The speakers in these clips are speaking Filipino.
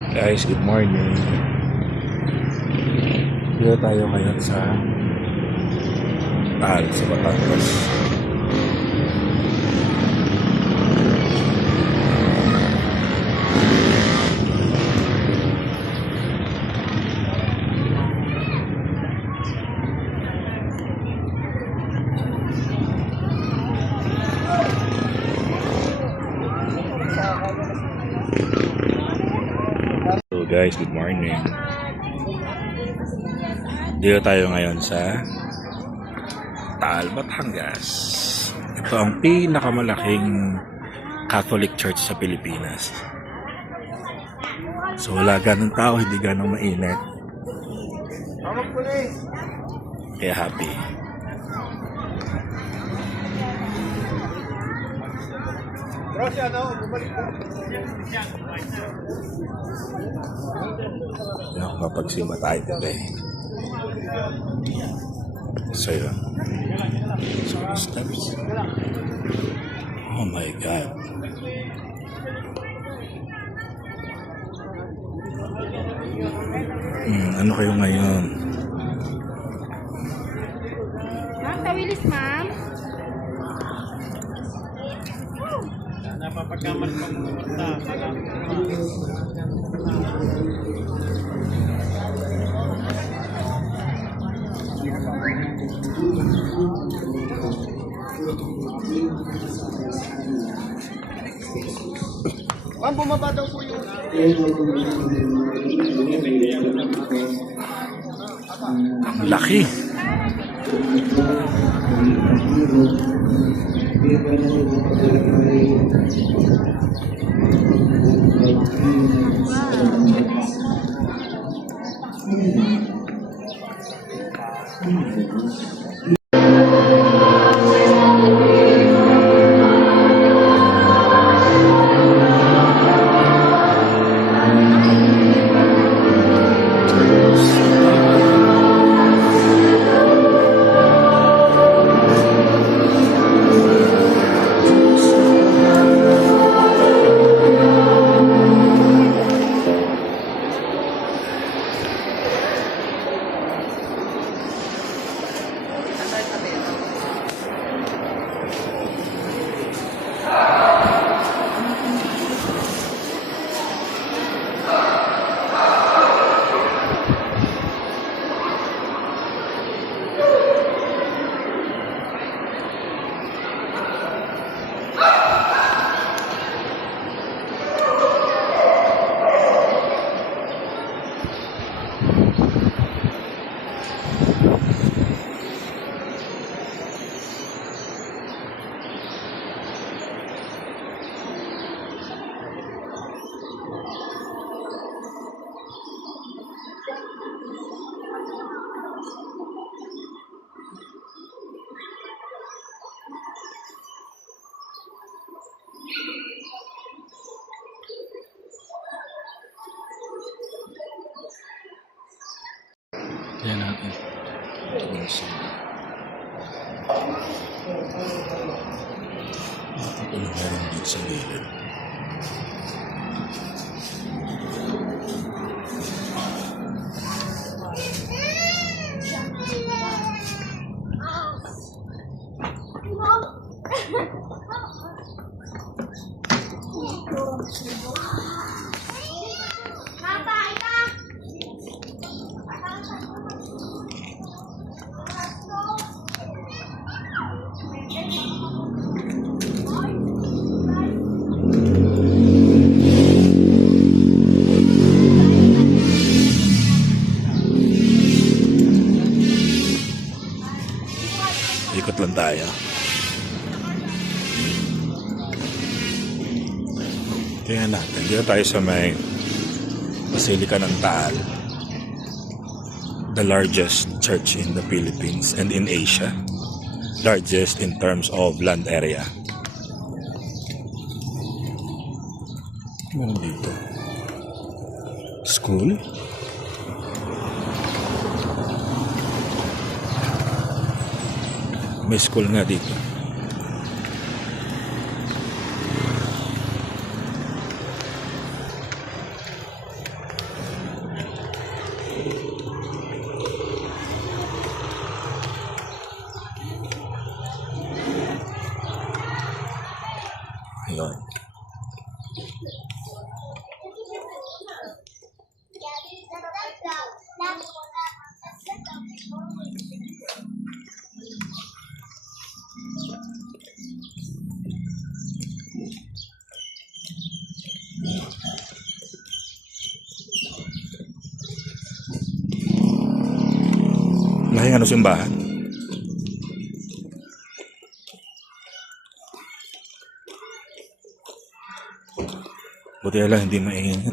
Guys, good morning. Dito tayo ngayon sa Taal, sa Batangas. So guys, good morning. Dito tayo ngayon sa Taal, Batangas. Ito ang pinakamalaking Catholic Church sa Pilipinas. So wala ganong tao, hindi ganong mainit. Kaya happy. Mapagsimba tayo today. So yun. So steps. Oh my God. Ano kayo ngayon? Ma'am, tawilis ma'am. Napapagkaman pang pumunta. Ma'am, bumaba daw po yung... Ang laki. Yan natin. Ano meron dito sa gilid? Ikot lang tayo. Tingnan natin. Dito tayo sa may Basilica ng Taal. The largest church in the Philippines and in Asia. Largest in terms of land area. Meron dito. School? May school nga dito. Ano simbahan? Buti na lang hindi mainit.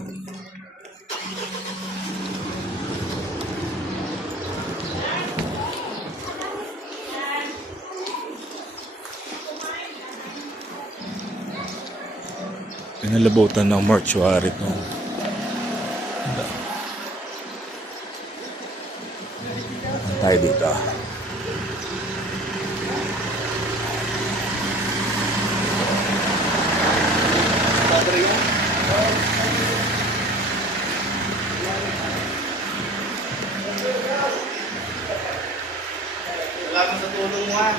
Pinalabutan ng mortuary to. Tayo dito. Salamat sa tulong mo ha.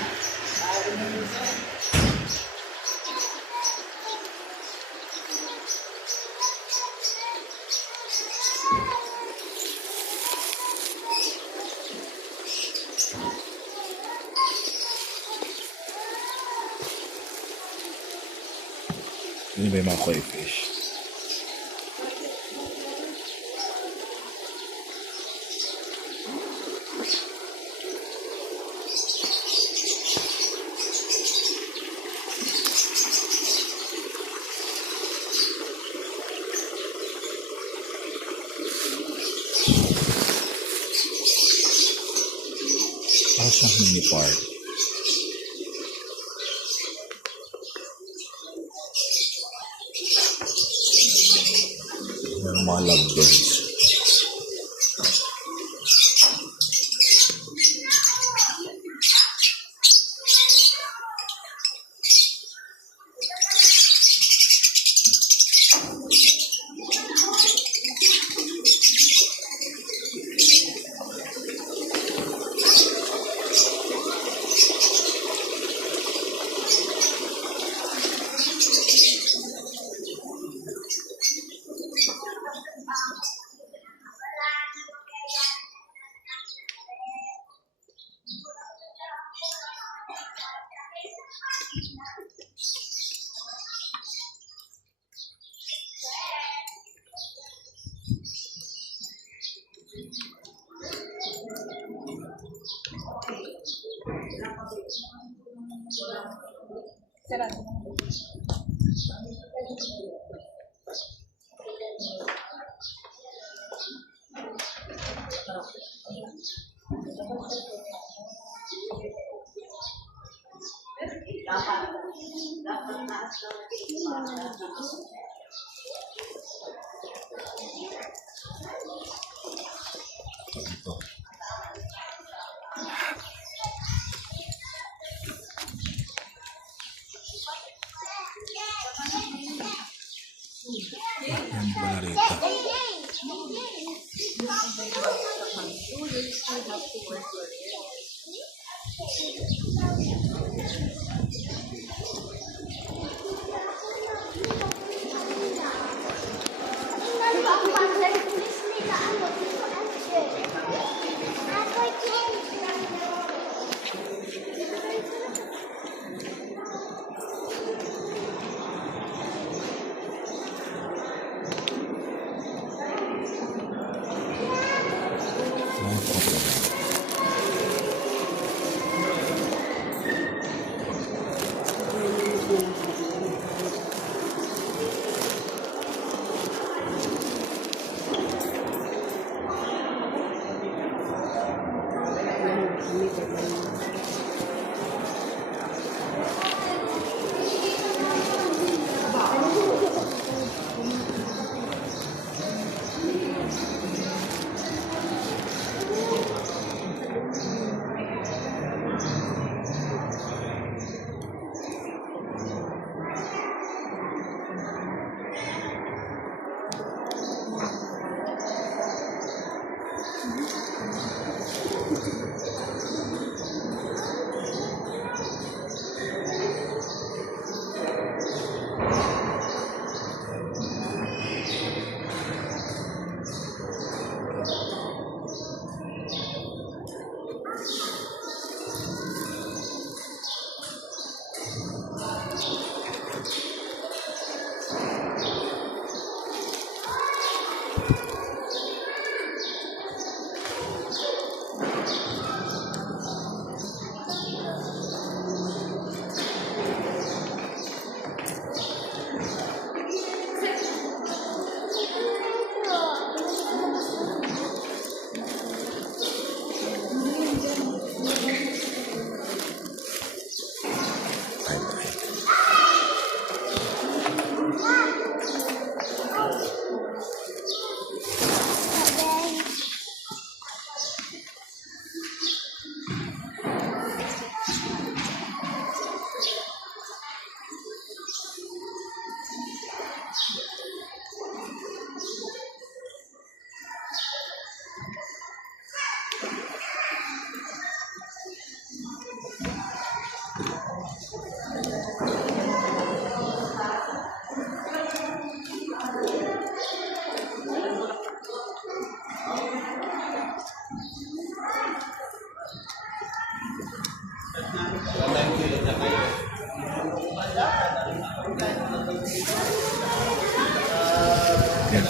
Yun ba yung mga koi fish? Parang siyang mini park. Yung mga lovebirds. Sarado. Ito. Yan pala rito.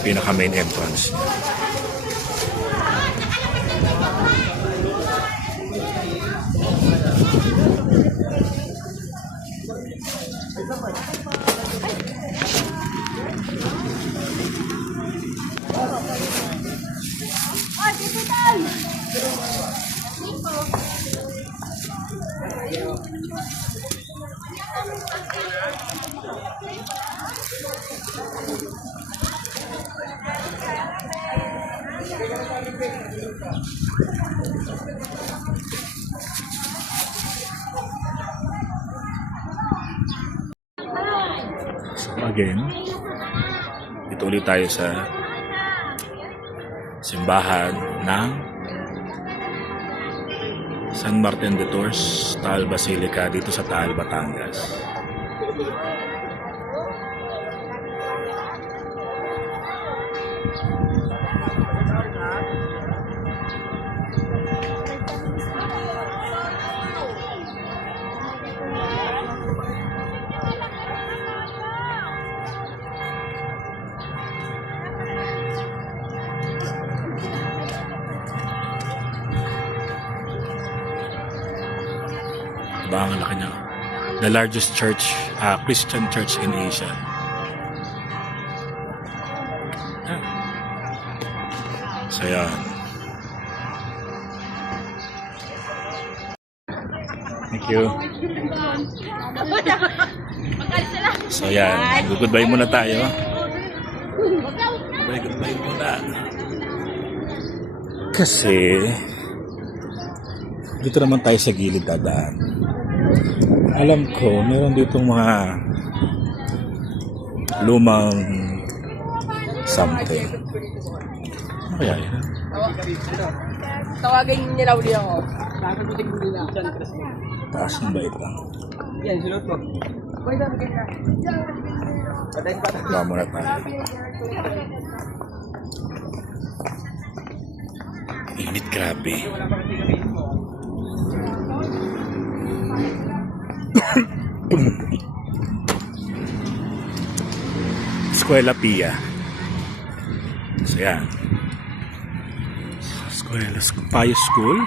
pinaka main entrance. So again, ito ulit tayo sa simbahan ng San Martin de Tours, Taal Basilica dito sa Taal, Batangas. Diba ang laki niya? The largest church, Christian church in Asia. Ah. So yan. Thank you. So yan. Goodbye muna tayo. Goodbye muna. Kasi dito naman tayo sa gilid dadaan. Alam ko, meron ditong mga lumang something. Ano kaya yan? Tawagin nila uli ako. Sasagutin ko nila. Taas ng bait lang. Yan, sulot ko. Baka muna tayo. Init, grabe. Eskwela Pia. So yan. Eskwela Pia School.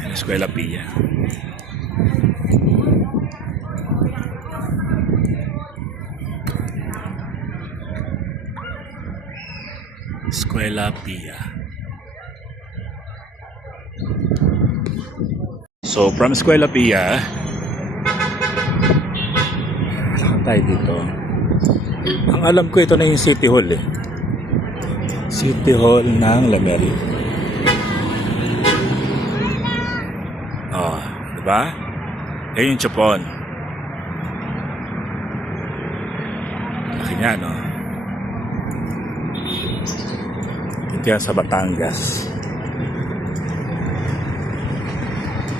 And Eskwela Pia. Eskwela Pia. So from Eskwela Pia, tayo dito. Ang alam ko ito na yung City Hall eh. City Hall ng Lemery. Oh, diba? Yan yung Chapon. Laki niya, no? Ito yan sa Batangas.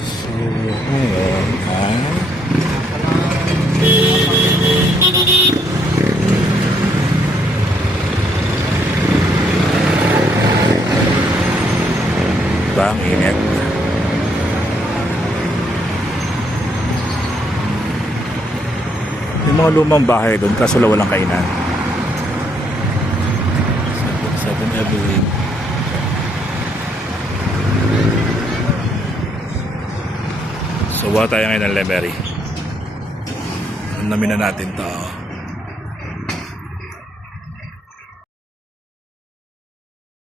So, ngayon, bang init. Yung mga lumang bahay doon kaso walang kainan. 7-Eleven. So wala tayo ngayon ng Lemery. Namin na natin to.